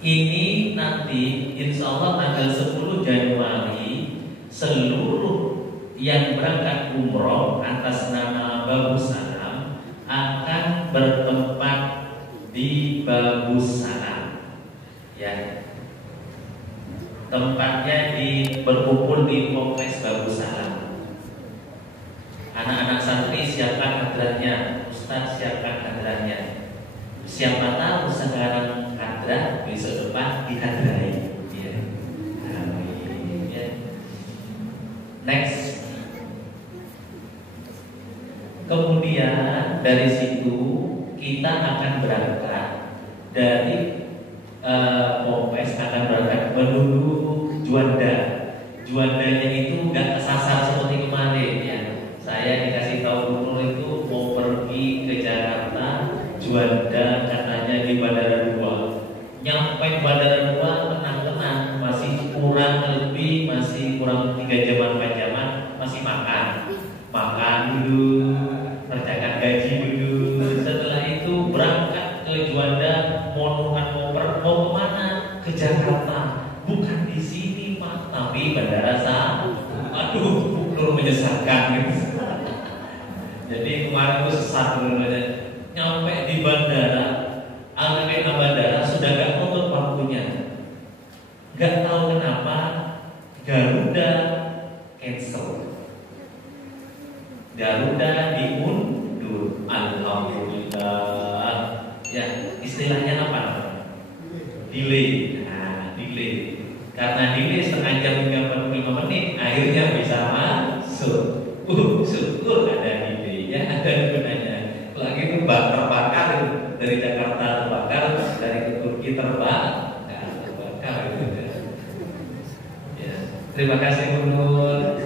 Ini nanti insya Allah tanggal 10 Januari seluruh yang berangkat umroh atas nama Babus Salam akan bertempat di Babus Salam, ya. Tempatnya berkumpul di Kompleks Babus Salam. Anak-anak santri siapkan hadratnya, Ustaz siapkan hadratnya. Siapa tahu sekarang hadrat, besok depan dihadrai, ya. Amin, ya. Next. Kemudian dari situ kita akan berangkat dari Polres akan berangkat menuju Juanda. Juandanya itu nggak kesasar seperti kemarin, ya. Saya dikasih tahu dulu itu mau pergi ke Jakarta, Juanda katanya di Bandara 2. Nyampe Bandara 2 tenang-tenang, masih kurang lebih, masih kurang 3 jaman 4 jaman, masih makan dulu, kerjakan gaji dulu. Setelah itu berangkat ke Juanda, mau kemana? Ke Jakarta. Bukan di sini Pak, tapi Bandara aduh, belum menyesalkan gitu. Jadi kemarin itu sesat benar-benar. Nyampe di bandara, alhamdulillah bandara sudah gak nutup waktunya. Gak tahu kenapa Garuda cancel. Garuda diundur. Alhamdulillah. Ya, istilahnya apa? Delay. Nah, delay. Karena delay setengah jam hingga 45 menit, akhirnya bisa masuk. Syukur ada delay, ya, ada gunanya. Lagi itu terbakar dari Jakarta terbakar, dari Turki terbakar, gitu. Ya, terima kasih Munur.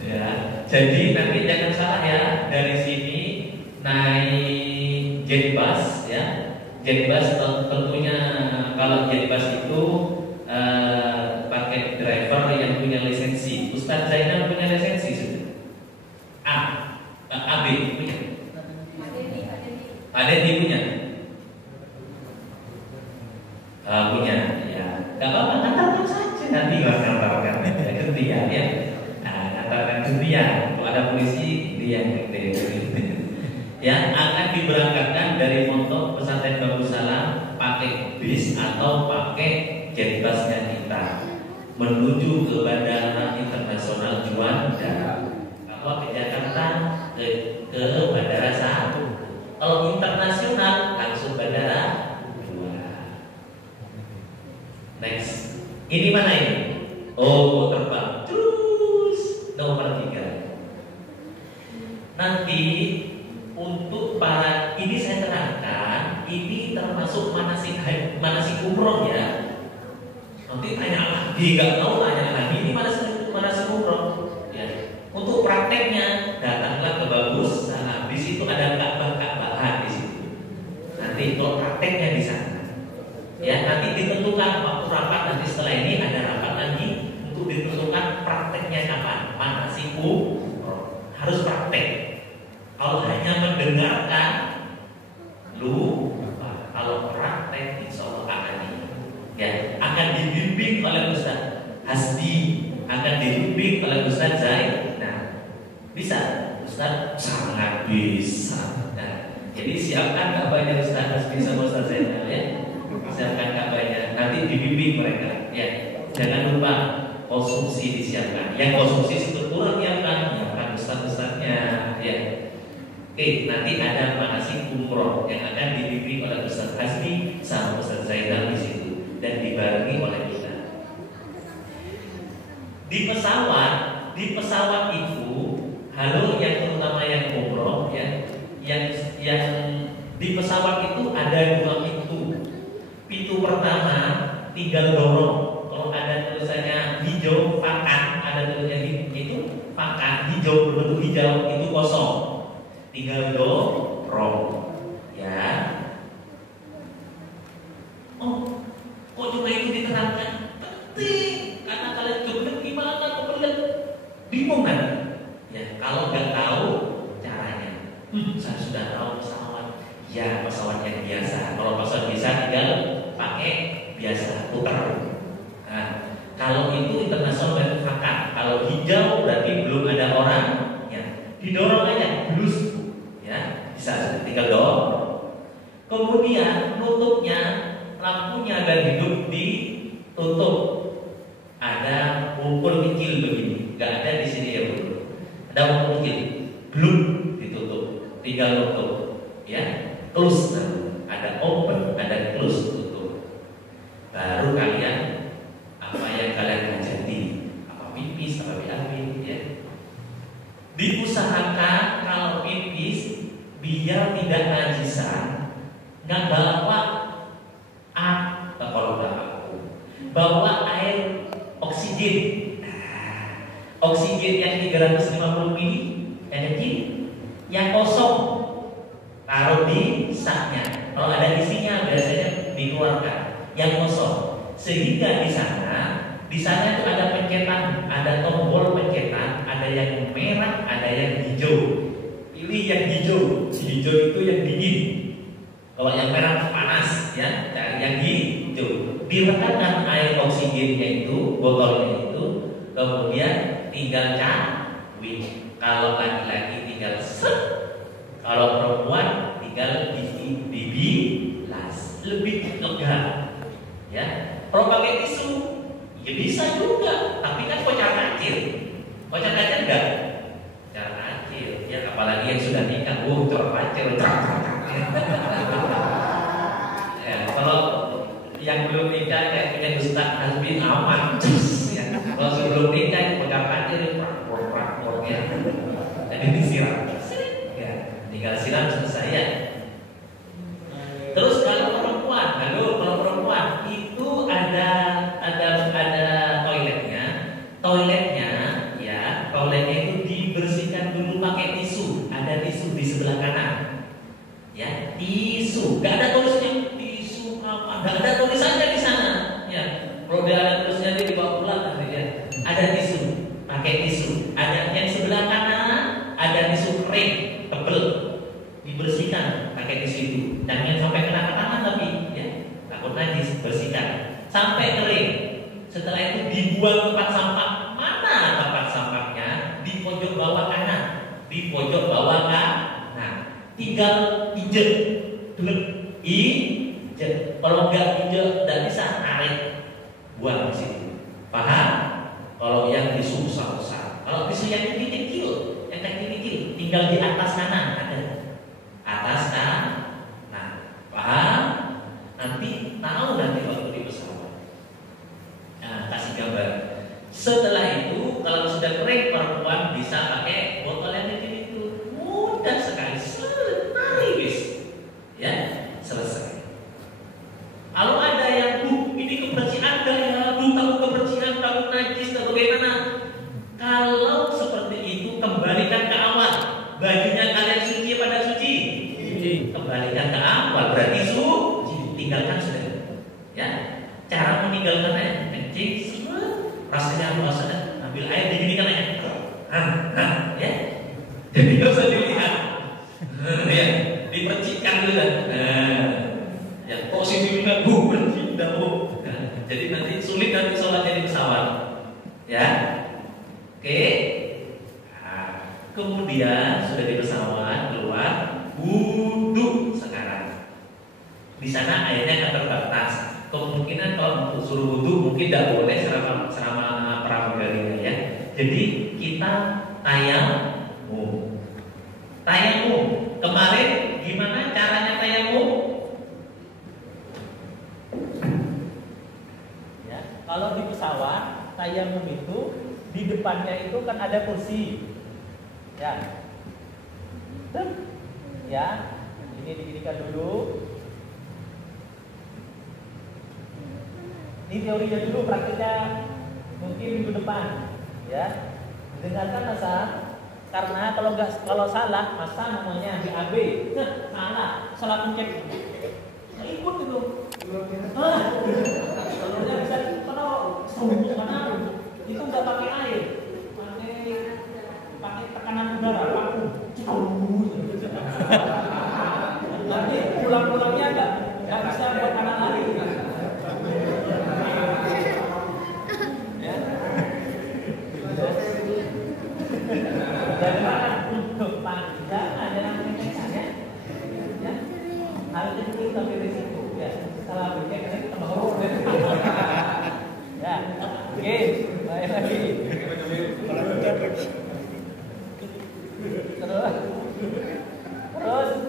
Ya, jadi nanti jangan salah ya, dari sini naik Jetbus, ya. Jetbus tentunya kalau Jetbus itu pakai driver yang punya lisensi. Ustaz Zainal punya lisensi sudah. AB punya. Adedi punya. Punya, ya. Gak apa-apa, antarkan saja nanti antarkan ya, gantian ya. Antarkan gantian. Kalau ada polisi dia yang ya, akan diberangkatkan dari Montok Pesantren Babus Salam pakai bis atau pakai jetbusnya kita menuju ke Bandara Internasional Juanda. Kalau ke Jakarta ke Bandara 1. Kalau internasional langsung Bandara 2. Next. Ini mana ini? Oh, terbang terus nomor 3. Nanti untuk para, ini saya terangkan, ini termasuk manasik umroh ya. Nanti tanya lagi, nggak tahu tanya lagi, ini manasik umroh ya. Untuk prakteknya datanglah ke Babus Salam. Di situ ada Ka'bah di situ. Nanti kalau prakteknya di sana. Ya, nanti ditentukan waktu rapat, nanti setelah ini ada rapat lagi untuk ditentukan prakteknya kapan. Manasik umroh harus praktek. Kalau hanya mendengarkan, lupa. Kalau praktek, insya Allah akan ya, akan dibimbing oleh Ustaz Hasdi, akan dibimbing oleh Ustaz Zain. Nah, bisa, Ustaz sangat bisa. Nah, jadi siapkan kabarnya Ustaz Hasdi sama Ustaz Zain ya. Siapkan kabarnya, nanti dibimbing mereka. Ya, jangan lupa konsumsi disiapkan. Yang konsumsi struktural nyiapkan Ustaz-ustaznya. Ya. Oke, nanti ada manasik umroh yang akan dibimbing oleh Ustaz Hasbi sama Ustaz Zainal di situ dan dibarengi oleh kita. Di pesawat itu, halo yang terutama yang umroh ya, yang di pesawat itu ada 2 pintu. Pintu pertama tinggal dorong. Kalau ada tulisannya hijau vakan, ada tulisannya itu vakan hijau berbentuk hijau itu kosong. Tinggal dorong, ya. Oh, kok cuma itu diterangkan? Penting, karena kalian coba gimana kemudian bingung kan? Ya, kalau nggak tahu caranya, saya sudah tahu pesawat Ya, pesawat yang biasa. Kalau pesawat biasa tinggal pakai biasa putar. Nah, kalau itu internasional berarti fakat. Kalau hijau berarti belum ada orang. Ya, didorong aja, terus. Ya, bisa tinggal dorong. Kemudian nutupnya, lampunya agar hidup ditutup. Ada ukur kecil begini, nggak ada di sini ya Bu. Ada ukur kecil, belum ditutup, tinggal tutup. Ya. Close, ada open, ada close, tutup. Baru kalian apa yang kalian hajati, apa pipis, apa BAB, ya. Diusahakan kalau pipis biar tidak najisan, nggak bawa kalau aku bawa air oksigen. Oksigen yang 350 ml, yang kecil, yang kosong. Taruh di saknya. Kalau ada isinya biasanya dikeluarkan. Yang kosong. Sehingga di sana itu ada pencetan, ada tombol pencetan, ada yang merah, ada yang hijau. Pilih yang hijau. Hijau itu yang dingin. Kalau yang merah panas, ya, cari yang hijau. Diletakkan air oksigennya itu, botolnya itu, kemudian tinggal cawin. Kalau laki-laki tinggal set. Kalau perempuan tinggal dibilas, lebih lega. Ya, kalau pakai tisu, ya bisa juga. Tapi kan kocar kacir enggak? Kocar kacir. Ya, apalagi yang sudah nikah, kocar kacir. Ya, kalau yang belum nikah kayak punya Ustaz Hasbi aman. Ya, kalau sebelum nikah kocar kacir, prakor ya. Jadi disiram. Tinggal siram selesai ya. Terus kalau perempuan itu ada toiletnya. Toiletnya itu dibersihkan dulu pakai tisu. Ada tisu di sebelah kanan. Ya, tisu. Gak ada tulisnya tisu apa? Gak ada tulisannya di sana. Ya, kalau dia ada tulisannya dia dibawa pulang nanti ya. Ada tisu, pakai tisu. Ada yang sebelah kanan, ada tisu kering, tebel. Dibersihkan pakai tisu itu. Jangan sampai kena ke tangan tapi ya, takut najis, bersihkan sampai kering. Setelah itu dibuang tempat sampah. Mana tempat sampahnya? Di pojok bawah kanan. Di pojok bawah kanan. Tinggal injek, injek. Kalau nggak injek, tidak bisa tarik, buang di situ. Paham? Kalau yang tisu besar. Kalau tisu yang kecil, tinggal di atas kanan ada. Atas kan, nah paham? Nanti tahu waktu di pesawat. Nah, kasih gambar. Setelah itu kalau sudah kering perempuan bisa pakai botol yang kecil itu. Mudah sekali, selesai, ya selesai. Kalau ada yang ini kebersihan ya, tahu kebersihan, tahu najis, tahu bagaimana? Kalau seperti itu kembalikan ke awal. Bajunya kalian suci pada suci. Kembalikan ke awal, berarti suci. Tinggalkan sudah. Ya, cara meninggalkannya kencing, rasanya ambil air diginikan aja. Ya. Jadi nggak usah dilihat. Ya, dipercikkan dulu kan. Ya, posisinya bercik dahulu. Jadi nanti sulit nanti sholatnya di pesawat. Ya, oke. Nah, kemudian sudah di pesawat keluar. Wudhu sekarang. Di sana airnya akan terbatas. Kemungkinan kalau untuk suruh wudhu mungkin tidak boleh selama pramugarinya ya. Jadi kita tayamum. Kemarin gimana caranya tayamum? Ya, kalau di pesawat tayamum itu di depannya itu kan ada kursi. Ya. Ya, ini diginikan dulu. Ini teorinya dulu, praktiknya mungkin minggu depan, ya. Dengarkan asal, karena kalau salah, masa namanya di AB, salah pencet, ikut itu. Kalau nggak bisa, kalau itu nggak pakai air, pakai tekanan udara, vakum. Nanti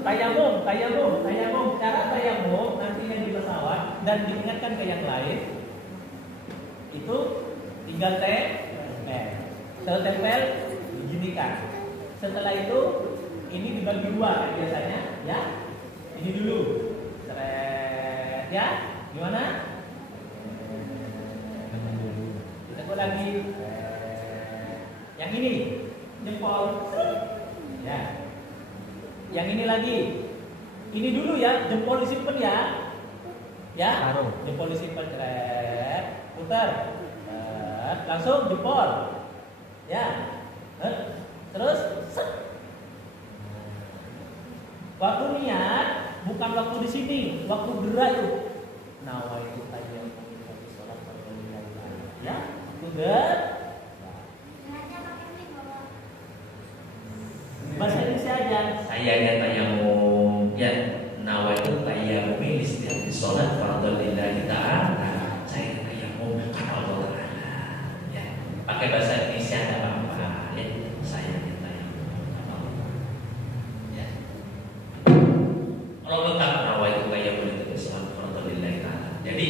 tayamum. Cara tayamum nantinya di pesawat dan diingatkan ke yang lain itu tinggal tempel, diginikan. Setelah itu ini dibagi dua kayak biasanya, ya. Ini dulu, seret, ya. Gimana? Kita lagi. Yang ini jempol, ya. Yang ini lagi. Ini dulu ya, jempol disimpan ya. Ya, jempol disimpan, putar, langsung jempol, ya. Terus, waktu niat bukan waktu di sini, waktu gerak itu. Nawaitu tayammum fi shalat fardhu, ya. Udah. Bahasa Indonesia aja. Saya tayamum, ya. Nawaitu tayammum li sholat fardhu lillahi ta'ala. Saya tayamum karena Allah Ta'ala. Ya. Pakai bahasa Indonesia enggak apa-apa, ya. Saya tayamum karena Allah. Ya. Kalau tetap nawaitu tayammum li sholat fardhu lillahi ta'ala. Jadi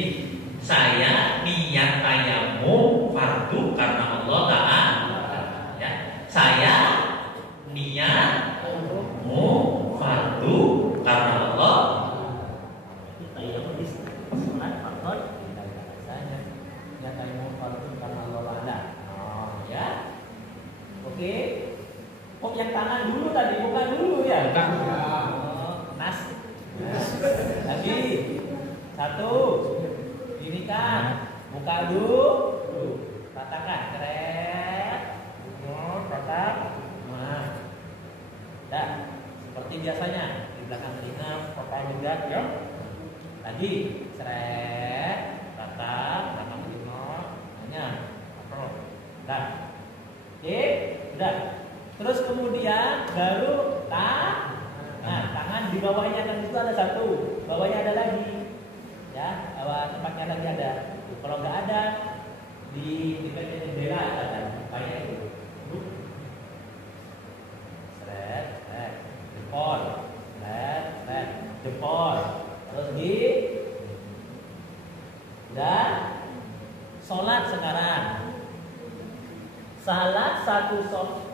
saya niat tayamum fardu karena Allah Ta'ala. Ya. Saya niat fardu karena Allah. Tayamum di sholat fardhu biasanya niat tayamum fardu karena Allah Ta'ala. Ya. Oke. Oh, yang tangan dulu tadi, bukan dulu ya? Nas. Lagi. Satu. Ini kan buka dulu. Ratakan, keren. Ratak. Nah. Dah, seperti biasanya di belakang telinga, kepala juga, ya. Tadi seret, rata, belakang telinga, hanya, dah. Oke, udah. Terus kemudian baru nah, tangan di bawahnya kan itu ada satu, bawahnya ada lagi, ya, bawah tempatnya lagi ada. Kalau nggak ada di dekat jendela ada, banyak itu. Jempol, jempol, terus dan sholat sekarang. Salah satu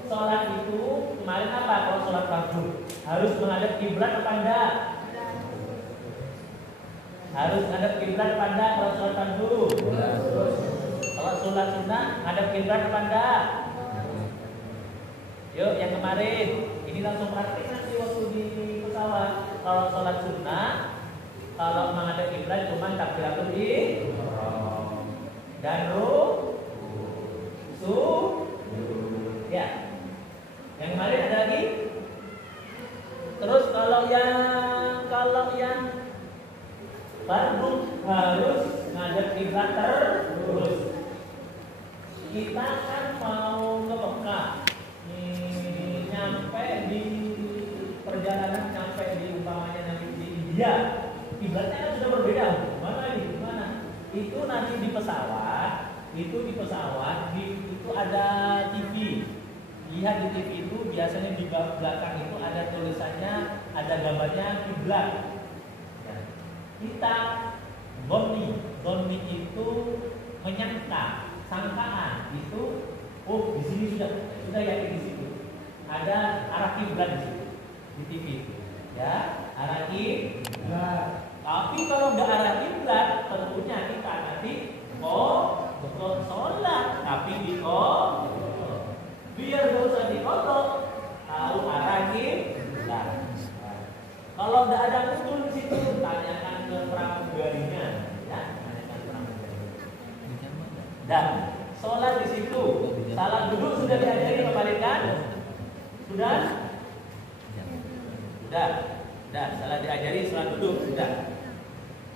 sholat itu kemarin apa? Kalau sholat fardu harus menghadap kiblat apa enggak? Harus menghadap kiblat apa enggak kalau sholat fardu? Kalau sholat sunnah menghadap kiblat apa enggak? Yuk, yang kemarin ini langsung praktik nanti waktu di pesawat. Kalau sholat sunnah, kalau menghadap kiblat cuma takbiratul ihram dan ya. Yang kemarin ada lagi. Terus kalau yang fardu harus menghadap kiblat terus. Kita kan mau ke Mekah. Nyampe di perjalanan, nyampe di umpamanya nanti di India, kiblatnya kan sudah berbeda. Mana? Itu nanti di pesawat, itu ada TV. Lihat di TV itu biasanya di belakang itu ada tulisannya, ada gambarnya kiblat. Ya. Kita doni itu menyangka, sangkaan itu, oh di sini sudah yakin di situ. Ada arah kiblat di situ, di TV itu, ya, arah kiblat. Tapi kalau nggak arah kiblat, tentunya kita nanti sholat, tapi biar nggak usah dikodok, tahu arah kiblat. Kalau nggak ada usul di situ, tanyakan ke pramugarinya, ya, tanyakan pramugarinya. Dan sholat di situ, salat duduk sudah diajari kemarin kan? Sudah, salah diajari salat duduk sudah.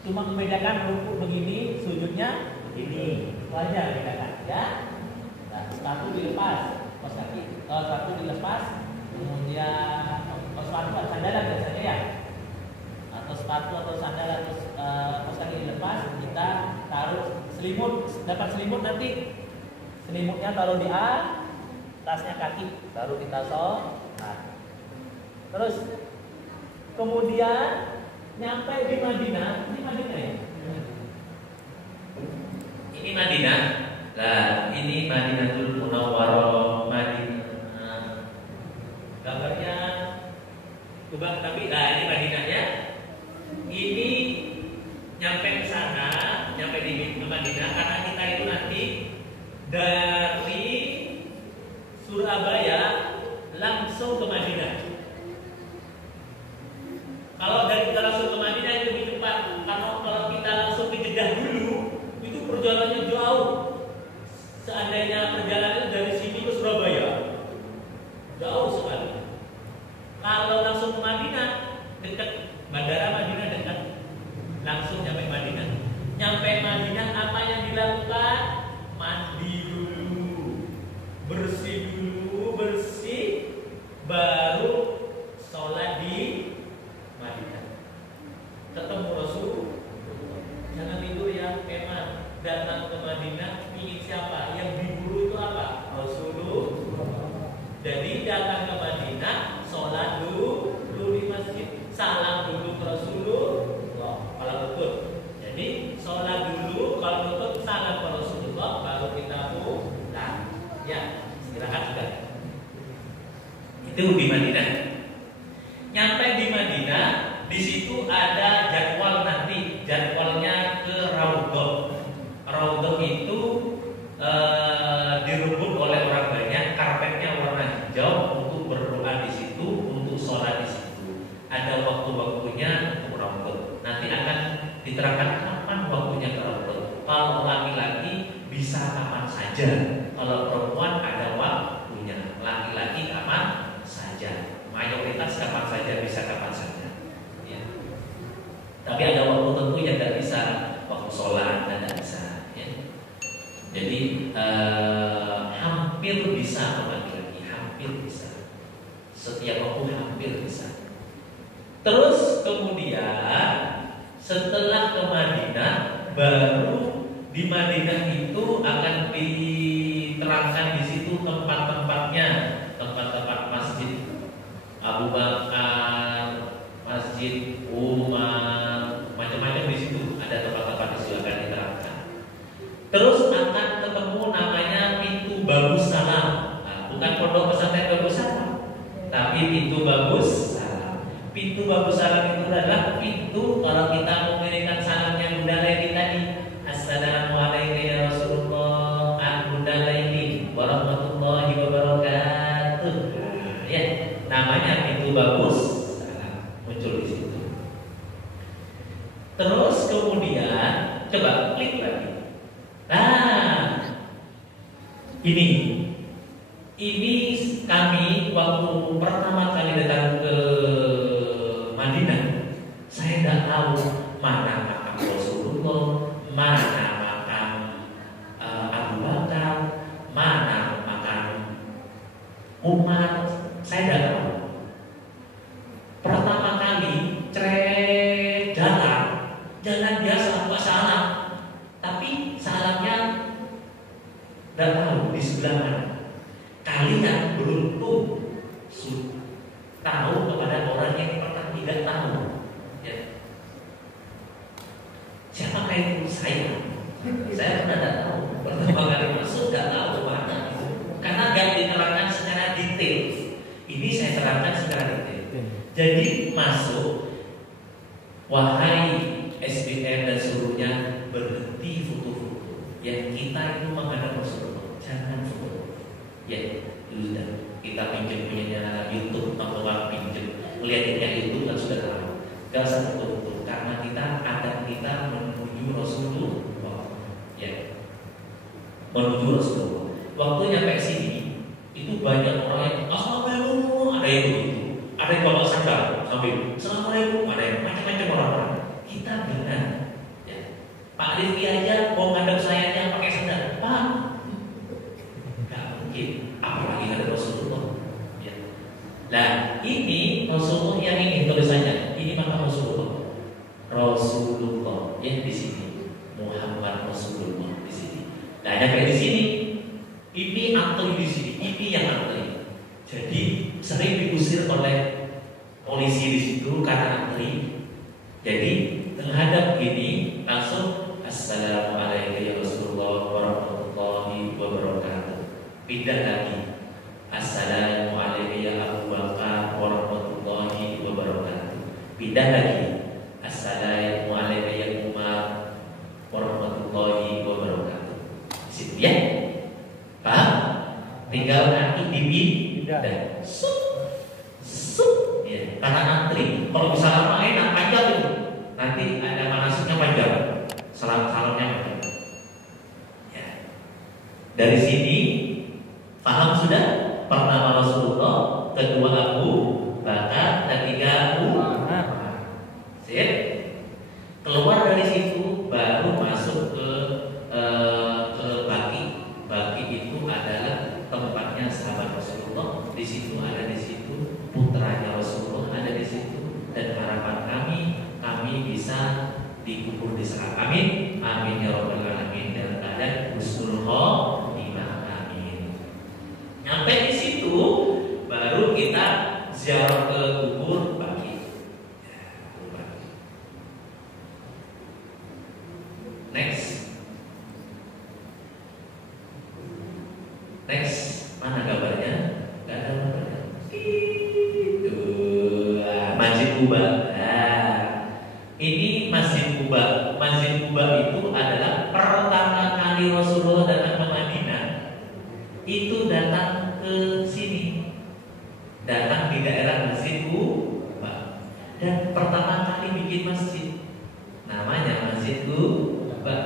Cuma membedakan rukuk begini, sujudnya begini. Itu aja bedakan, ya. Nah, sepatu dilepas, kos kaki, sepatu dilepas, kemudian sepatu atau sandalan biasanya ya, atau sepatu atau sandal atau kos kaki dilepas, kita taruh selimut, dapat selimut nanti selimutnya taruh di tasnya kaki, baru kita sholat. Terus kemudian nyampe di Madinah. Ini Madinah ya? Ini Madinah. Nah, ini Madinatul Munawwarah, Madinah. Gambarnya Kubang tapi ini Madinah ya. Ini nyampe ke sana, nyampe di Madinah karena kita itu nanti dari Surabaya langsung ke Madinah. Kalau dari kita langsung ke Madinah itu lebih cepat. Kalau kita langsung ke Jeddah dulu, itu perjalanannya jauh. Seandainya perjalanan dari sini ke Surabaya, jauh sekali. Kalau langsung ke Madinah, dekat Bandara Madinah dekat, langsung nyampe Madinah. Nyampe Madinah apa yang dilakukan? Mandi dulu, bersih dulu, baru sholat di Madinah. Ketemu Rasul, jangan tidur ya, memang datang ke Madinah ingin siapa? Yang diburu itu apa? Rasulullah. Jadi datang ke Madinah, sholat dulu di masjid, salam dulu ke Rasulullah. Kalau betul, jadi sholat dulu, kalau betul salam ke Rasulullah, baru kita pulang. Ya, istirahat sudah. Itu di Madinah. Nyampe di Madinah, di situ ada jadwal nanti, jadwalnya ke Raudhah. Raudhah itu direbut oleh orang banyak, karpetnya warna hijau untuk berdoa di situ, untuk sholat di situ. Ada waktu-waktunya untuk Raudhah. Nanti akan diterangkan kapan waktunya ke Raudhah. Kalau laki-laki bisa kapan saja, kalau perempuan ada waktunya. Laki-laki kapan saja, mayoritas kapan saja, bisa kapan saja. Ya. Tapi ada waktu tentu yang tidak bisa, waktu sholat tidak bisa. Ya. Jadi hampir bisa laki-laki, hampir bisa. Setiap waktu hampir bisa. Terus kemudian setelah ke Madinah, baru di Madinah itu akan diterangkan di situ tempat-tempatnya, tempat-tempat masjid Abu Bakar, Masjid Umar, macam-macam di situ ada tempat-tempat silakan diterangkan. Terus akan ketemu namanya pintu Babus Salam. Nah, bukan pondok pesantren Babus Salam, tapi pintu Babus Salam. Pintu Babus Salam itu adalah pintu kalau kita mengirimkan salam yang Bunda Leni tadi. Assalamualaikum ya Rasulullah, Bunda Leni warahmatullahi wabarakatuh. Ya, namanya pintu Babus Salam, muncul di situ. Terus kemudian coba klik lagi. Nah, ini kami waktu pertama kali datang ke Madinah, saya tidak tahu mana makam Rasulullah, mana makam Abu Bakar, mana makam Umar, saya tidak tahu. Pertama kali jalan biasa buat salam, tapi salamnya tidak tahu di sebelah mana. Kalian beruntung tahu kepada orang yang pernah tidak tahu. Ya. Siapakah itu? Saya pernah tidak tahu. Pertama kali masuk tidak tahu mana, karena tidak diterangkan secara detail. Ini saya terangkan secara detail. Jadi masuk, wahai SBM dan seluruhnya, berhenti foto-foto. Yang kita itu menghadap Rasulullah, jangan foto. Ya, sudah kita pinjam YouTube atau pinjam melihatnya YouTube kan sudah tahu. Gak usah foto-foto karena kita menuju Rasulullah. Ya, menuju Rasulullah. Waktu nyampe sini itu banyak orang yang assalamualaikum, ada yang begitu, ada yang bawa sandal sambil assalamualaikum, ada yang macam-macam orang-orang. Kita benar. Ya. Pak Rifki aja mau ngadap saya yang pakai sandal, Pak. Gak mungkin, apalagi ada Rasulullah. Ya. Nah, ini Rasulullah yang ini tulisannya. Ini maka Rasulullah yang di sini. Muhammad Rasulullah di sini. Nah, ada di sini. Ini antri di sini. Ini yang antri. Jadi sering diusir oleh polisi di situ karena Jadi menghadap ini langsung Assalamualaikum ya Rasulullah warahmatullahi wabarakatuh. Pindah lagi Assalamualaikum ya Abu Bakar warahmatullahi wabarakatuh. Pindah lagi Assalamualaikum ya Umar warahmatullahi wabarakatuh. Situ ya, paham? Tinggal kaki dipindah dan ya, karena antri. Kalau bisa lama enak panjang itu. Nanti ada manasiknya panjang, salam-salamnya panjang. Ya. Dari sini paham sudah? Pertama Rasulullah, kedua Abu Bakar, ketiga Umar. Sip. Keluar dari situ baru masuk ke Baqi. Baqi itu adalah tempatnya sahabat Rasulullah. Di situ ada di situ putranya Rasulullah ada di situ, dan harapan kami bisa dikubur di sana. Amin. Amin ya rabbal alamin. Dan ada husnul khotimah. Amin. Nyampe di situ baru kita ziarah ke kubur Baqi. Next, mana gambarnya? Gak ada gambarnya. Itu Masjid Quba. Nah, ini Masjid Quba. Masjid Quba itu adalah pertama kali Rasulullah datang ke Madinah. Itu datang ke sini, datang di daerah Masjid Quba, dan pertama kali bikin masjid. Namanya Masjid Quba.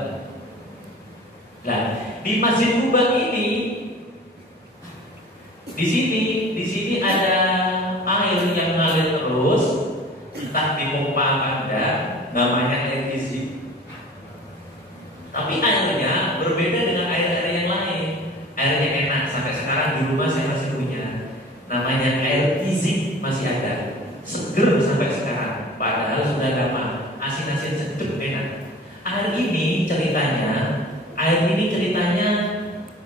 Nah, di Masjid Quba ini, di sini ada air yang mengalir terus, entah dipompa ada, namanya air isi. Tapi airnya berbeda dengan air-air yang lain. Airnya enak, sampai sekarang di rumah saya masih punya. Namanya air isi, masih ada, seger sampai sekarang. Padahal sudah lama, asin-asin sedap enak. Air ini ceritanya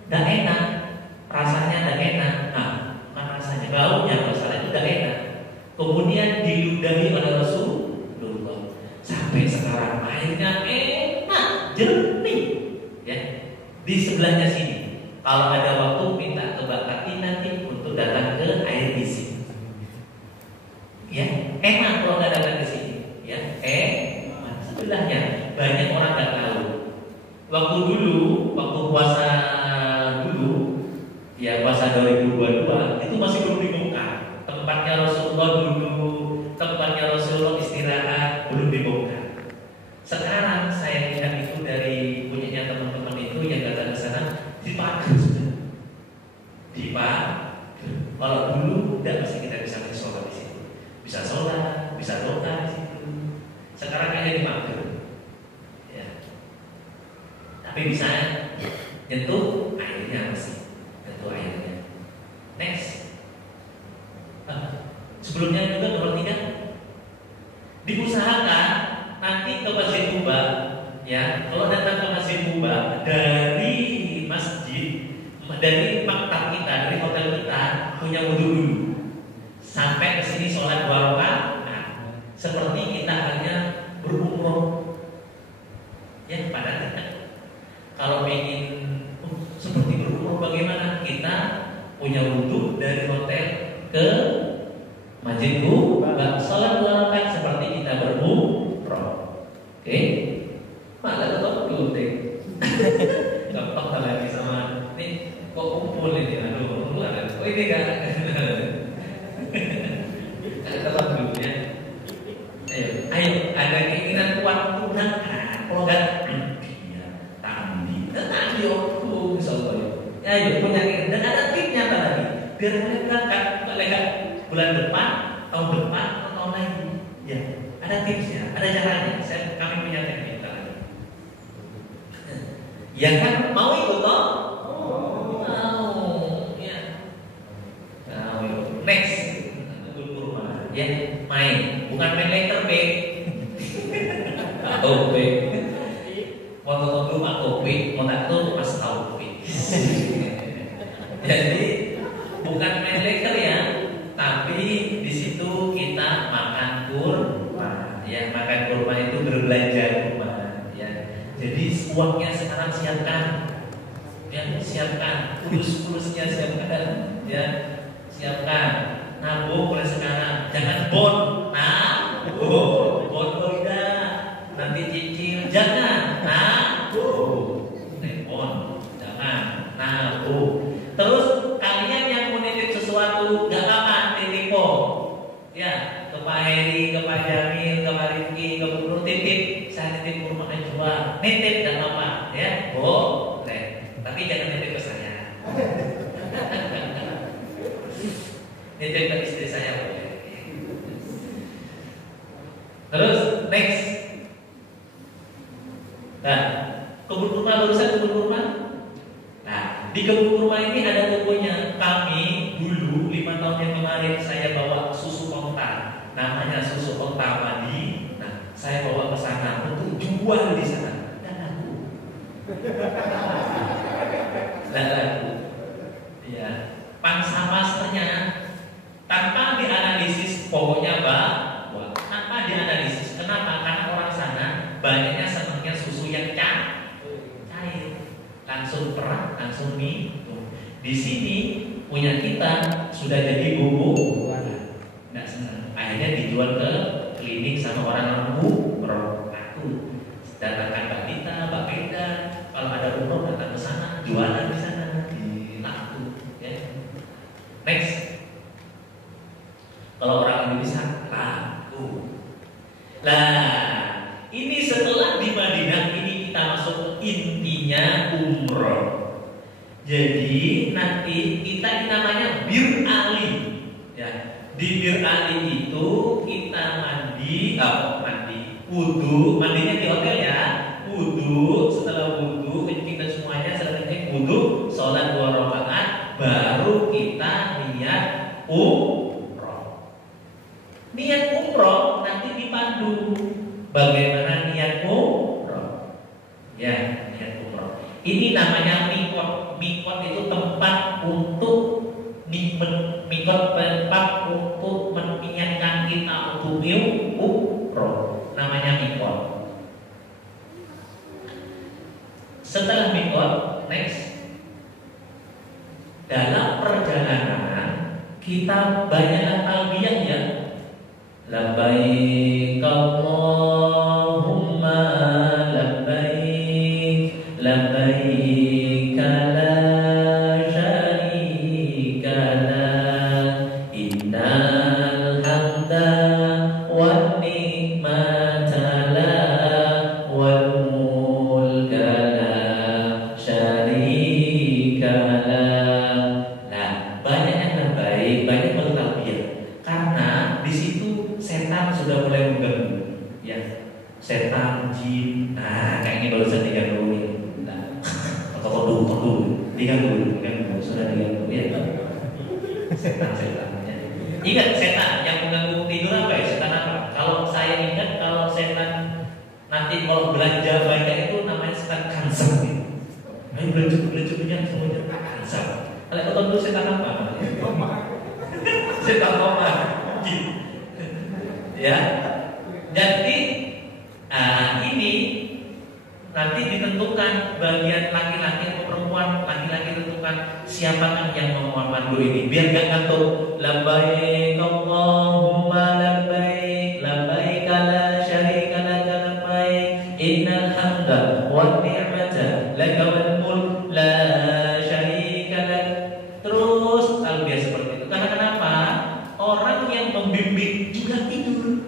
tidak enak, rasanya tidak enak. Nah, bukan rasanya, baunya masalah itu tidak enak. Kemudian diludahi oleh Rasulullah. Sampai sekarang airnya enak, jernih. Ya, di sebelahnya sini. Kalau ada waktu minta ke Bakati nanti untuk datang ke air isi. Ya, enak kalau nggak datang ke sini. Ya, sebelahnya banyak orang nggak tahu. Waktu puasa dulu, ya puasa 2022 itu masih belum dibongkar. Tempatnya Rasulullah istirahat belum dibongkar. Sekarang saya lihat itu dari punyanya teman-teman itu yang datang ke sana dipakai sudah. Kalau dulu tidak pasti kita bisa sholat di situ, bisa sholat, bisa doa di situ. Sekarang hanya dipakai. Ya. Tapi bisa nyentuh airnya masih, nyentuh airnya. Next. Sebelumnya juga nomor 3, diusahakan nanti ke Masjid Quba. Ya, kalau datang ke Masjid Quba dari maktab kita, dari hotel kita, punya wudhu dulu. Sampai ke sini sholat 2 rakaat. Seperti kita hanya berumroh. Ya, padahal kalau ingin seperti berumroh bagaimana? Kita punya wudhu dari hotel ke Masjid Quba, sholat 2 rakaat seperti kita berumroh. Oke? Malah tetap dulu deh. Gampang lagi sama ini. Kok kumpul ini? Aduh, oh ini kan? Tetap dulu ya. Ayo, ada keinginan kuat untuk berangkat. Kalau enggak, tadi aku bisa boleh. Ayo punya keinginan. Dan ada tipnya apa lagi? Biar kalian berangkat, bulan depan, tahun depan, atau tahun lagi. Ya, ada tipsnya, ada caranya. Kami punya teknik lagi. Ya kan, mau ikut toh? Next, ya main, bukan main letter B. Atau B. Mau nonton dulu atau B, mau tak tuh pas tahu B. Jadi bukan main letter ya, tapi di situ kita makan kurma. Ya makan kurma berbelanja rumah, ya. Jadi uangnya sekarang siapkan, ya, siapkan, urus-urusnya siapkan, ya, siapkan. Nabung mulai sekarang, jangan bon, bon udah, nanti cicil, jangan, bon, jangan, nabung. Terus kalian yang mau nitip sesuatu, gak apa-apa, titip ya, ke Pak Heri, ke Pak Jamil, ke Pak Rifki, ke Bu Nur, titip, saya titip rumah jual, nitip gak apa-apa, ya, boleh, tapi jangan nitip ke saya. Nitip ke istri saya boleh. Terus next. Nah, kebun kurma barusan kebun kurma. Nah, di kebun kurma ini ada tokonya. Kami dulu 5 tahun yang kemarin saya bawa susu onta, namanya susu onta mandi. Nah, saya bawa ke sana untuk jual di sana. Dan laku. Ya, pangsa pasarnya tanpa dianalisis, pokoknya bahwa tanpa dianalisis. Kenapa? Karena orang sana banyaknya senangnya susu yang cair, langsung perah, langsung minum. Di sini punya kita sudah jadi bubuk, nggak senang. Akhirnya dijual ke klinik sama orang umroh. Aku datangkan Mbak Dita, Mbak Beda, kalau ada umroh datang ke sana, jualan di sana. Laku, ya. Next. Kalau orang Indonesia laku. Nah, ini setelah di Madinah ini kita masuk intinya umroh. Jadi nanti kita namanya Bir Ali. Ya, di Bir Ali itu kita mandi, wudu, mandinya di hotel ya. Wudu, setelah wudu kita semuanya selanjutnya wudu, sholat 2 rakaat, baru kita niat niat umroh. Nanti dipandu bagaimana niat umroh. Ya, niat umroh. Ini namanya mikot. Mikot itu tempat untuk tempat untuk meniatkan kita untuk umroh. Namanya mikot. Setelah mikot, next. Dalam perjalanan kita banyak talbiyah ya. Labbaik Allahumma labbaik, labbaik la syarika lak, innal hamda wan ni'mata lak, wal mulka la syarika lak. Nah, banyak yang labbaik, banyak bertalbiyah. Karena di situ setan sudah mulai mengganggu, ya, setan, jin. Nah, kayak ini barusan digangguin. Nah, atau diganggu, sudah diganggu, ya. Setan. Ingat setan yang mengganggu tidur apa ya? Setan apa? Kalau saya ingat, kalau setan nanti kalau belanja banyak itu namanya setan kanser. Ayo belanja semuanya kanser. Kalau kau tahu setan apa? Setan apa? Ya, jadi ini nanti ditentukan bagian laki-laki atau perempuan. Laki-laki tentukan siapa yang mau mandu ini, biar gak ngantuk. Labbaik Allahumma labbaik, labbaik la syarika lak, labbaik innal hamda wan ni'mata laka wal mulk la syarika lak. Terus talbiyah seperti itu. Karena kenapa? Orang yang membimbing juga tidur.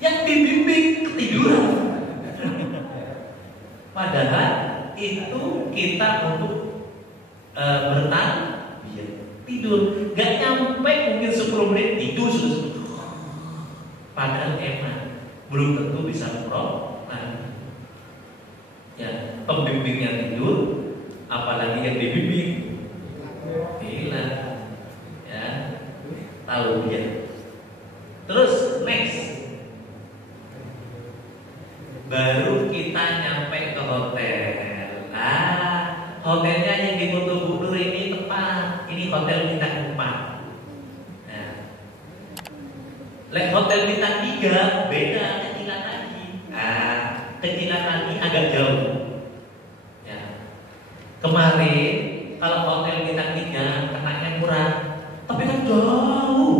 Yang dibimbing ketiduran. Padahal itu kita untuk bertalbiyah, tidur. Gak nyampe mungkin 10 menit tidur sudah. Padahal emang belum tentu bisa umroh. Nah, ya, pembimbingnya tidur, apalagi yang dibimbing hilang. Ya, tahu dia. Terus next, baru kita nyampe ke hotel. Hotelnya yang di foto Bu Nur ini tepat. Ini hotel bintang 4. Nah, Lek hotel bintang 3 beda, kecilan lagi. Kecilan lagi agak jauh. Ya. Kemarin kalau hotel bintang 3 kenanya murah, tapi kan jauh.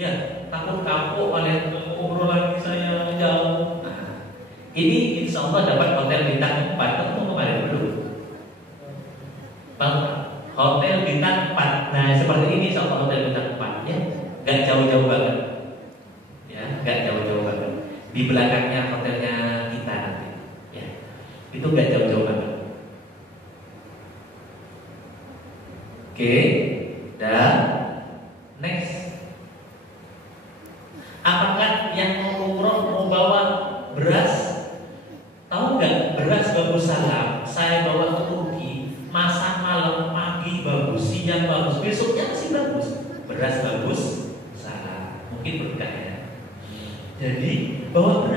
Ya, takut kapok kalian obrolan saya jauh. Ini insya Allah dapat hotel bintang 4. Ketemu kemarin dulu. Bang, hotel bintang 4. Nah, seperti ini insya Allah hotel bintang 4 ya. Gak jauh-jauh banget. Gak jauh-jauh banget. Di belakangnya hotelnya kita nanti. Ya, itu gak jauh-jauh banget. Oke, dan next. Apakah yang mau umroh mau bawa beras? Tahu nggak beras bagus salam? Saya bawa ke Turki, masak malam, pagi bagus, siang bagus, besoknya masih bagus. Beras bagus salam, mungkin berkah ya. Jadi bawa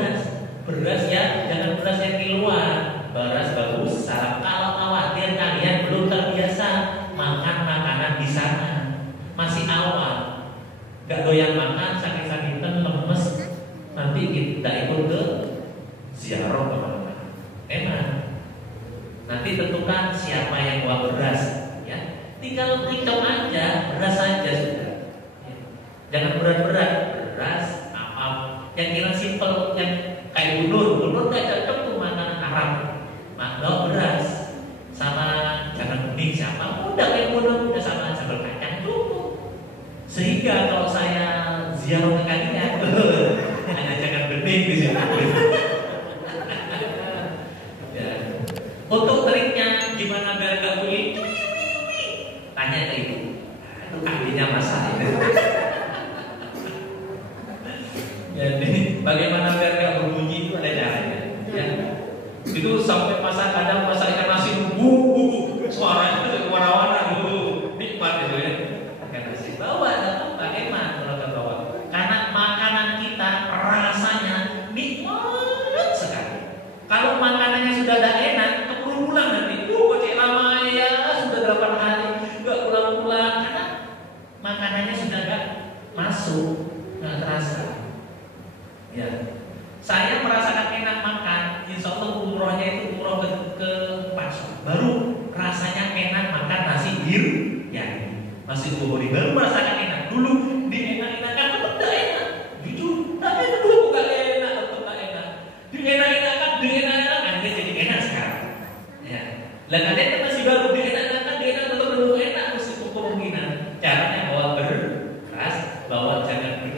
beras ya, jangan beras yang kiloan. Beras bagus salam. Kalau khawatir kalian belum terbiasa makan makanan di sana, masih awal, gak doyan makan, sakit-sakitan, lemes, nanti kita ikut ke ziarah kemana-mana. Enak. Nanti tentukan siapa yang bawa beras, ya. Tinggal hitung aja, beras saja sudah. Ya. Jangan berat-berat, beras yang kira simpel, yang kayak bunur gak cocok tuh makanan Arab. Makdo beras sama jangan bening siapa, udah kayak bunur, udah sama sambal kacang tuh. Sehingga kalau saya ziarah ke kalian, ada jangan bening di sini. Ya. Untuk triknya gimana biar gak bunyi? Tanya ke ibu. Itu kakinya masak. Jadi bagaimana biar gak berbunyi itu ada caranya. Ya. Itu sampai masak kadang masak ikan nasi, suaranya itu warna-warna nikmat itu ya. Ikan nasi bawa atau bagaimana kalau kita bawa? Karena makanan kita rasanya nikmat sekali. Kalau makanannya sudah ada enak, keburu pulang nanti. Kocek lama ya, sudah 8 hari nggak pulang-pulang karena makanannya sudah gak masuk, nggak terasa. Ya, saya merasakan enak makan. Insya Allah umrohnya itu umroh ke Pasok. Baru rasanya enak makan nasi ya, masih Bukhari. Baru merasakan enak. Dulu di enak-enakan tetap tidak enak. Jujur, tapi dulu bukan enak, tetap tidak enak. Di enak-enakan, jadi enak sekarang. Ya, dan ada yang masih baru di enak-enakan, tetap belum enak. Meskipun kemungkinan caranya bawa beras, bawa jangan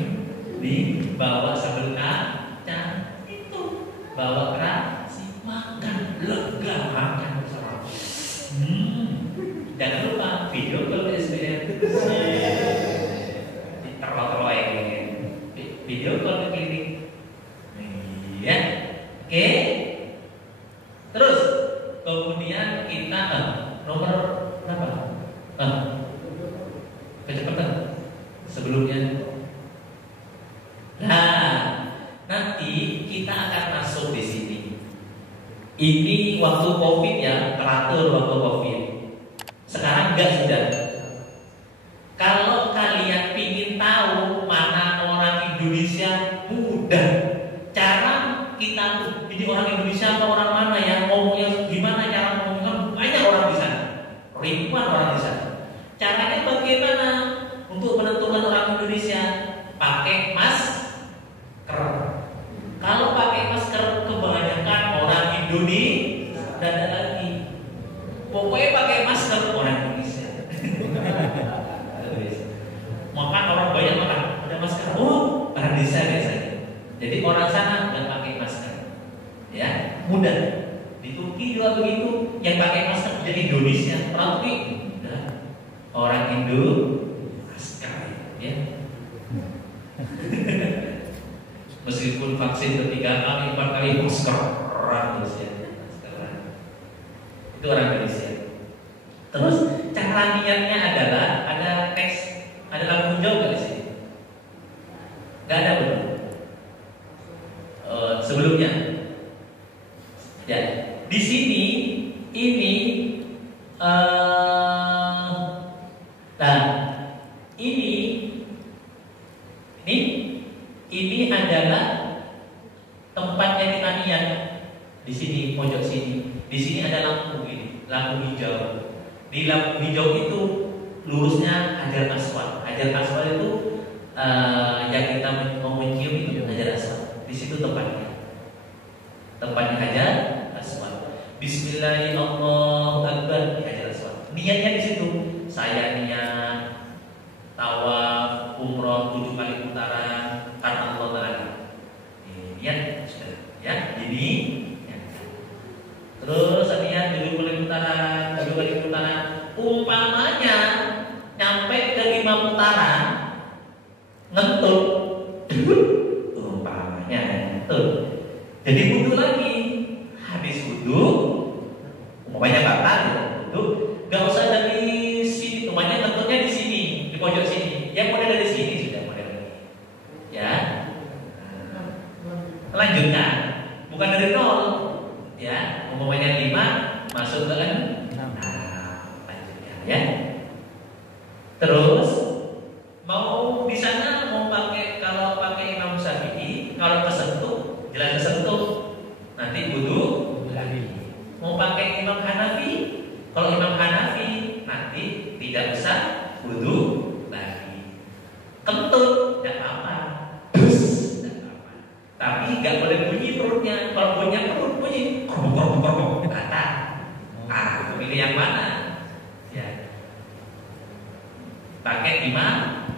dibawa sambal kacang itu, bawa terasi makan lega makan bersama. Jangan lupa video call SBM. Terlalu video call ke klinik. Ya, oke. Terus kemudian kita nomor berapa? Kecepatan sebelumnya. Nah, nanti kita akan masuk di sini. Ini waktu COVID ya, teratur waktu COVID. Sekarang enggak sudah. Kalau kalian ingin tahu mana orang Indonesia, mudah. Cara kita tuh, ini orang Indonesia apa orang mana ya, ngomongnya gimana cara ngomongnya, banyak orang di sana, ribuan orang di sana. Caranya bagaimana untuk menentukan orang Indonesia? Pakai masker. Kalau pakai masker kebanyakan orang Indonesia, tidak ada lagi. Pokoknya pakai masker orang Indonesia. Makan orang banyak makan ada masker. Oh, orang desa biasanya. Jadi orang sana nggak pakai masker. Ya, mudah. Di Turki juga begitu. Yang pakai masker jadi Indonesia. Tapi orang Indo masker, ya. Meskipun vaksin ketiga kali, 4 kali masker orang Indonesia. Itu orang Indonesia. Terus cara niatnya adalah ada teks, ada lampu hijau nggak di sini? Nggak ada belum? Sebelumnya, ya di sini ini, nah ini Ini adalah tempatnya kita niat. Di sini pojok sini. Di sini ada lampu ini, lampu hijau. Di lampu hijau itu lurusnya Hajar Aswad. Hajar Aswad itu yang kita mau mencium itu Hajar Aswad. Di situ tempatnya. Tempatnya Hajar Aswad. Bismillahirrahmanirrahim. Hajar Aswad. Niatnya di situ. Saya niat tawaf umroh 7 kali putaran karena Allah Taala. Niat sudah ya. Ini ya. Terus niat 7 kali putaran, 7 kali putaran. Umpamanya nyampe ke 5 putaran ngentut. Umpamanya ngentut. Jadi wudu lagi. Habis wudu umpamanya batal ya, wudu gak usah dari sini, umpamanya ngentutnya di sini, di pojok sini. Yang mulai dari sini sudah mulai lagi. Ya. Lanjutkan. Bukan dari 0. Ya, umpamanya 5 masuk ke 6. Lanjutkan ya. Terus mau di sana mau pakai, kalau pakai Imam Syafi'i, kalau kesentuh jelas kesentuh nanti wudu lagi. Mau pakai Imam Hanafi, kalau Imam Hanafi nanti tidak usah wudu lagi. Kentut tidak apa-apa, tidak apa-apa. Tapi nggak boleh bunyi perutnya. Kalau bunyi perut bunyi korok batal. Pilih yang mana? Ya. Pakai Imam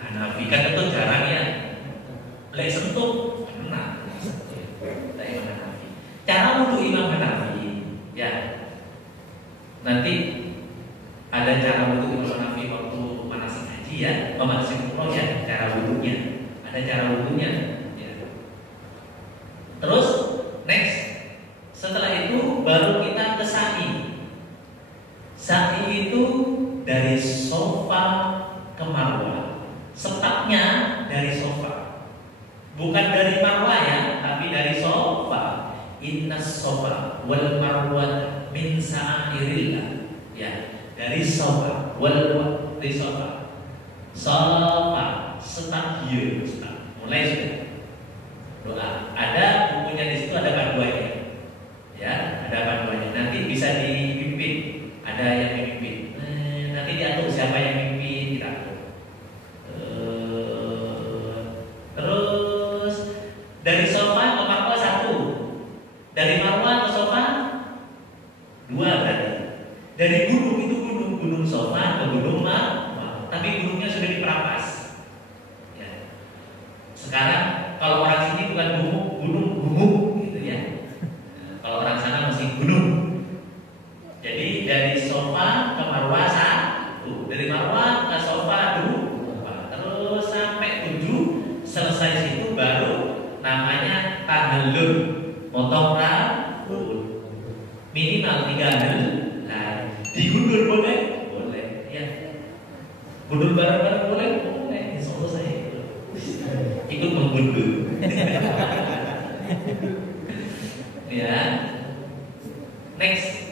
Hanafi kan itu jarang ya. Boleh sentuh, nah. Imam Hanafi. Cara wudu Imam Hanafi, ya. Nanti ada cara wudu Imam Hanafi waktu manasik haji ya, manasik umroh ya, cara wudunya. Ada cara wudunya. Ya. Terus next, setelah itu baru kita ke sa'i. Sa'i itu dari sofa ke marwah. Setapnya dari sofa, bukan dari marwah ya, tapi dari sofa. Inna sofa wal marwah min sa'irillah. Ya, dari sofa wal dari sofa. Sofa setap hier, mulai sudah. Doa. Ada bukunya di situ, ada panduannya. Ya, ada panduannya. Nanti bisa dipimpin. Ada yang memimpin. Nanti diatur siapa yang memimpin, kita atur. Terus dari sofa ke marwah 1, dari marwah ke sofa 2 berarti. Dari gunung itu gunung sofa ke gunung marwah, tapi gunungnya sudah diperampas. Ya. Sekarang kalau orang sini bukan gunung gitu ya. Kalau orang sana masih gunung. Jadi dari sofa ke marwah 1, dari marwah ke sofa 2, terus sampai 7, selesai situ baru namanya tahallul, motong rambut minimal 3 helai. Digundul boleh? Boleh ya. Gundul bareng-bareng boleh? Boleh. Insya Allah saya ikut menggundul. Ya. Next.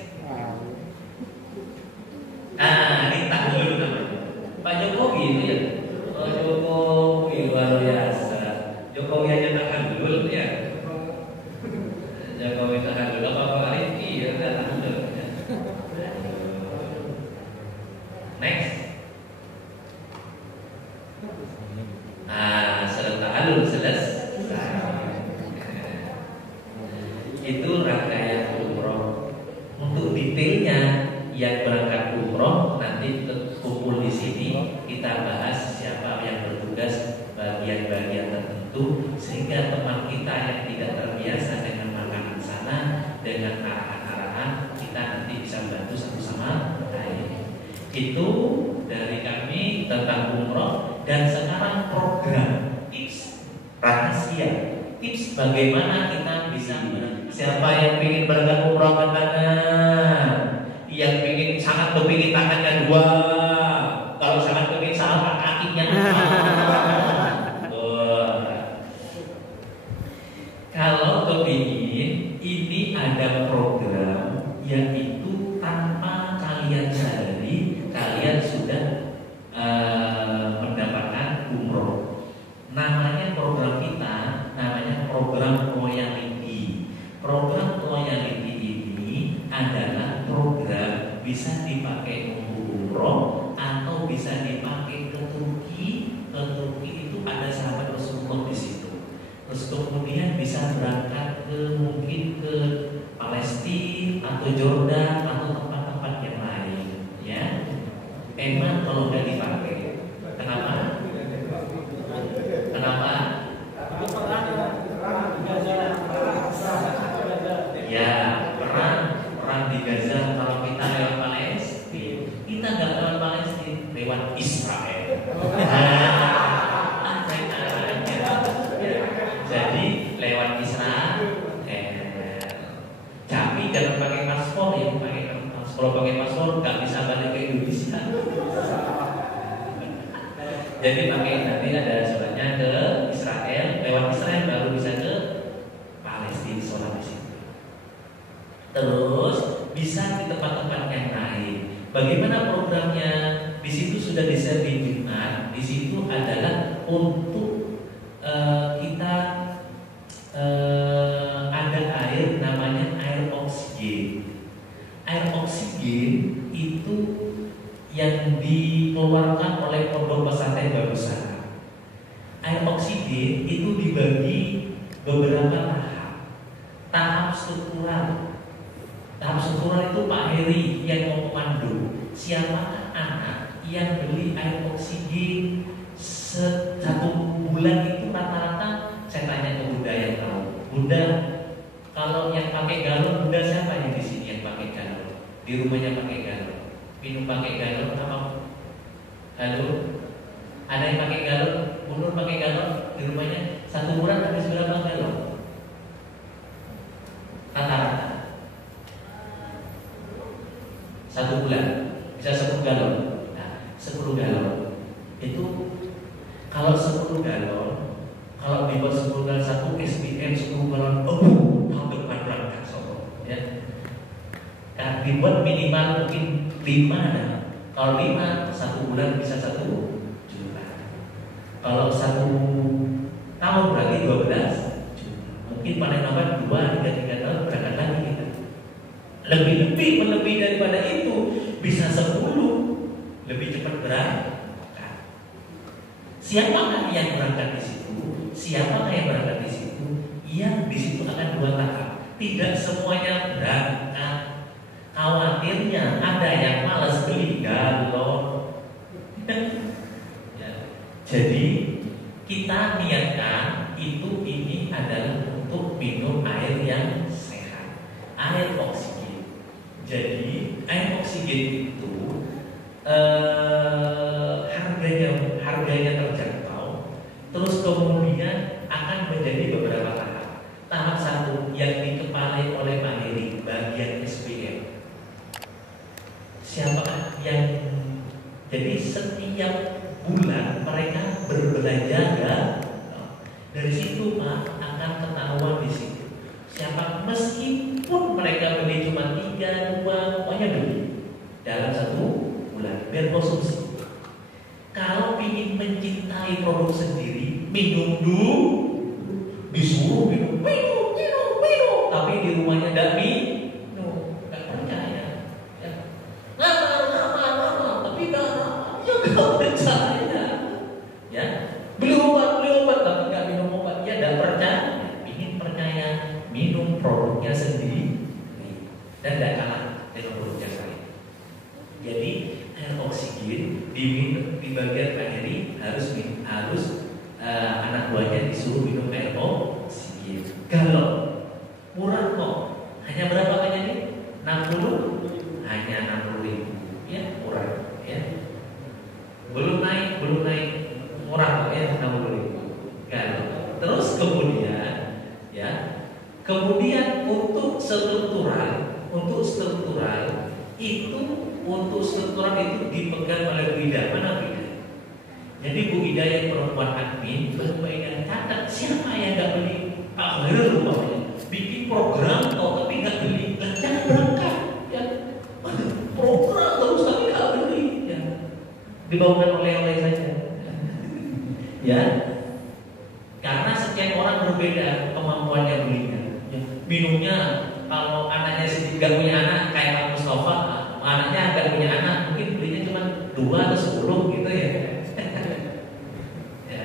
Ini tahallul namanya. Pak Jokowi itu ya. Pak Jokowi luar biasa. Jokowi aja tahallul ya. Jokowi tahallul apa Pak Rifki ya tahallul. Next. Setelah tahallul selesai. Itu rangkaian umroh. Untuk detailnya yang berangkat umroh nanti kumpul di sini, kita bahas siapa yang bertugas bagian-bagian tertentu, sehingga teman kita yang tidak terbiasa dengan makanan sana, dengan arahan-arahan, kita nanti bisa bantu satu sama lain. Itu dari kami tentang umroh. Dan sekarang program tips rahasia, tips bagaimana kita bisa. Siapa yang ingin berangkat umroh ke kanan, yang ingin sangat kepingin tangannya 2, kalau sangat kepingin salah kakinya 4. Kalau kepingin, ini ada program yang itu tanpa kalian sadari kalian sudah mendapatkan umroh. Namanya program program loyalty. Program loyalty ini adalah program bisa dipakai untuk umroh atau bisa dipakai ke Turki. Ke Turki itu ada sahabat Rasulullah di situ. Terus kemudian bisa berangkat ke mungkin ke Palestina atau Jordan atau tempat-tempat yang lain, ya. Emang kalau nggak dipakai, kenapa? Kenapa? Ya, perang di Gaza. Kalau kita lewat Palestina, kita nggak lewat Palestina, lewat Israel. Jadi lewat Israel. Tapi jangan pakai paspor ya, kalau pakai paspor nggak bisa balik ke Indonesia. Jadi pakai nanti ada suratnya ke Israel, lewat Israel baru bisa ke Palestina sholat di situ. Terus bisa di tempat-tempat yang lain. Bagaimana programnya? Di situ sudah di-setting Jumat. Di situ adalah untuk kita ada air namanya air oksigen. Air oksigen itu yang dikeluarkan oleh Pondok Pesantren Darussalam. Air oksigen itu dibagi beberapa tahap. Tahap struktural. Tahap struktural itu Pak Heri yang mau memandu. Siapakah anak yang beli air oksigen satu bulan itu rata-rata? Saya tanya ke Bunda yang tahu. Bunda, kalau yang pakai galon, Bunda siapa yang di sini yang pakai galon? Di rumahnya pakai galon. Minum pakai galon apa? Halo? Ada yang pakai galon? Mundur pakai galon di rumahnya? Satu bulan habis berapa galon? Rata-rata satu bulan bisa 10 galon. Nah, 10 galon itu kalau 10 galon, kalau dibuat 10 galon satu SPM 10 galon, tahun depan berangkat sobat, ya. Nah, dibuat minimal mungkin 5. Nah, kalau 5 satu bulan bisa 1 juta. Kalau 1 tahun berarti 12 juta. Mungkin paling lambat 2-3 tahun berangkat lagi kita. Lebih daripada itu bisa 10, lebih cepat berangkat. Siapakah yang berangkat di situ? Siapakah yang berangkat di situ? Yang di situ akan 2 tahap. Tidak semuanya berangkat. Khawatirnya ada yang malas beli galon. Ya. Jadi kita niatkan ini adalah untuk minum air yang sehat, air oksigen. Jadi air oksigen itu harganya terjangkau. Terus kemudian akan menjadi beberapa tahap. Tahap 1 yang dikepalai oleh Pak Heri, bagian SPM. Siapa yang jadi setiap bulan mereka berbelanja dari situ Pak akan ketahuan di situ. Siapa meskipun mereka beli cuma 3, 2, pokoknya beli dalam 1 bulan biar konsumsi. Kalau ingin mencintai produk sendiri, minum dulu, disuruh minum, tapi di rumahnya tidak minum, nggak percaya. Ya. Lama, tapi nggak percaya. Ya, beli obat, tapi nggak minum obat, ya tidak percaya. Ingin percaya, minum produknya sendiri dan tidak kalah dengan produk yang lain. Jadi air oksigen di bagian Pak Heri harus anak buahnya disuruh minum air oksigen. Galon murah kok, hanya berapa kayaknya? 60, hanya 60.000, ya murah, ya. Belum naik, murah kok ya 60.000 galon. Terus kemudian untuk struktural itu dipegang oleh Bu Ida. Mana Bu Ida? Jadi Bu Ida yang perempuan admin, Bu Ida catat siapa yang nggak beli. Pak Khairul rupanya bikin program tapi nggak beli, jangan berangkat. Ya, program terus tapi nggak beli. Ya, dibawakan oleh saja. Ya, karena sekian orang berbeda kemampuannya belinya. Ya, minumnya kalau anaknya sedikit gak punya anak kayak Pak Mustafa, anaknya gak punya anak mungkin belinya cuma 2 atau 10 gitu ya. Ya.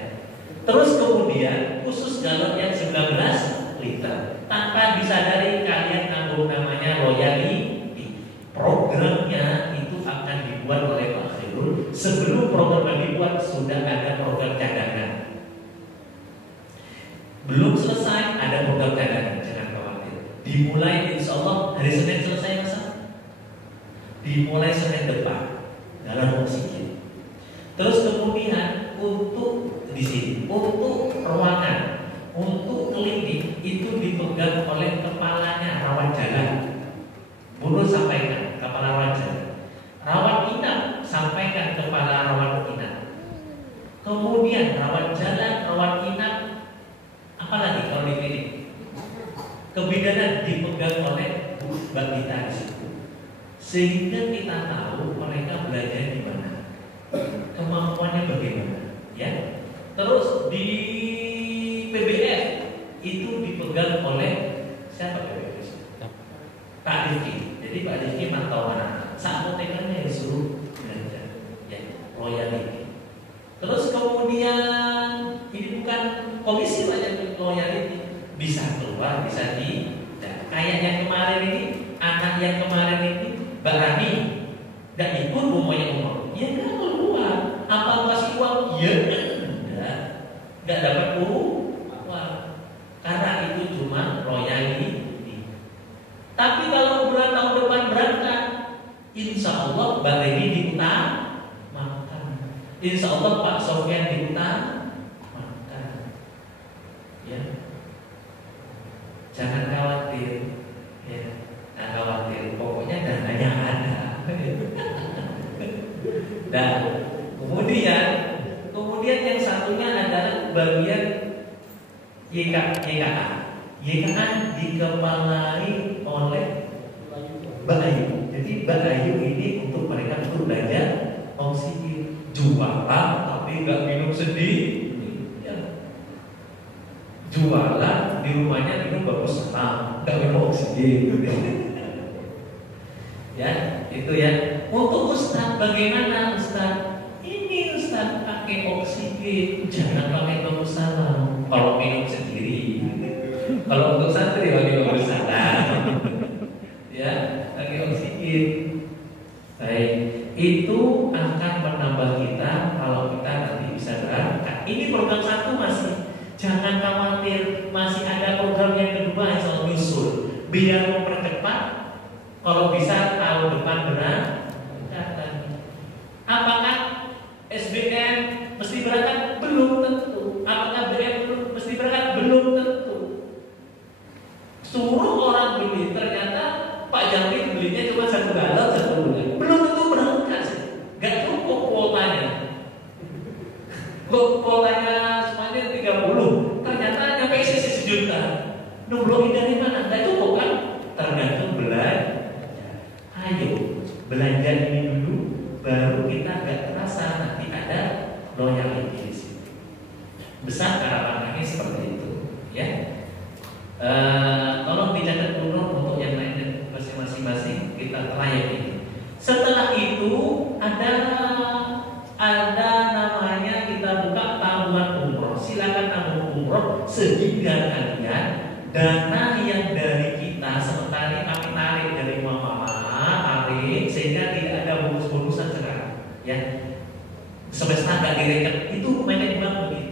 Terus kemudian khusus galon yang 19 liter. Tanpa disadari kalian nanggung namanya royalty. Programnya itu akan dibuat oleh Pak Khairul. Sebelum program dibuat sudah ada program cadangan. Belum selesai ada program cadangan, jangan khawatir. Dimulai insya Allah hari Senin selesai masa. Dimulai Senin depan dalam oksigen. Terus kemudian untuk di sini untuk ruangan, untuk klinik itu dipegang oleh kepalanya rawat jalan. Buruh sampaikan kepala rawat jalan. Rawat inap sampaikan kepala rawat inap. Kemudian rawat jalan, rawat inap, apalagi kalau di klinik kebidanan dipegang oleh Mbak Gita di situ. Sehingga kita tahu mereka belajar di mana, kemampuannya bagaimana, ya. Terus di PBF itu dipegang oleh siapa PBF? Pak Rifki. Jadi Pak Rifki mantau anak. Saat motekannya disuruh belajar, ya, royalty. Terus kemudian ini bukan komisi banyak royalty, bisa keluar, bisa di. Nah, kayak yang kemarin ini, anak yang kemarin ini, Mbak Rani, nggak ikut rumahnya umur, ya nggak keluar. Apa kasih uang? Ya nggak dapat uang, karena itu cuma royalty. Tapi kalau bulan tahun depan berangkat, insya Allah Mbak Reni diutamakan, insya Allah Pak Sofyan diutamakan, ya. Jangan khawatir, ya. Nah, khawatir, pokoknya dananya ada. Dan kemudian yang satunya adalah bagian YKA. YKA dikepalai oleh Mbak Ayu. Jadi Mbak Ayu ini untuk mereka untuk belajar oksigen, jualan tapi nggak minum sendiri. Ya. Jualan di rumahnya minum bagus salam, nggak minum oksigen. Ya, itu ya. Untuk Ustaz, bagaimana Ustaz? Ini Ustaz pakai oksigen, jangan pakai bagus salam. Kalau minum sendiri. Kalau untuk santri pakai bagus salam. Ya, pakai oksigen. Baik, itu akan menambah kita kalau kita nanti bisa berangkat. Ini program 1 masih. Jangan khawatir, masih ada program yang kedua yang selalu nyusul. Biar mempercepat, kalau bisa tahun depan berangkat. Apakah SBM mesti berangkat? Belum tentu. Apakah BM mesti berangkat? Belum tentu. Suruh orang beli, ternyata Pak Jamil belinya cuma 1 galon 1 bulan. Belum tentu berangkat sih. Gak cukup kuotanya. Kuotanya semuanya 30. Ternyata nyampe isi 1 juta. Nungguin dari mana? Gak cukup kan? Tergantung belanja. Ayo belanja ini dulu, baru kita gak terasa nanti ada loyalty di sini. Besar harapannya seperti itu, ya. Tolong dicatat dulu untuk yang lain masing-masing kita terlayani. Setelah itu ada namanya kita buka tabungan umroh. Silakan tabung umroh sehingga kalian dana yang dari kita sementara kami tarik dari mama tarik sehingga tidak ada bonus-bonusan sekarang, ya. Semesta nggak direkam itu manajemen begitu.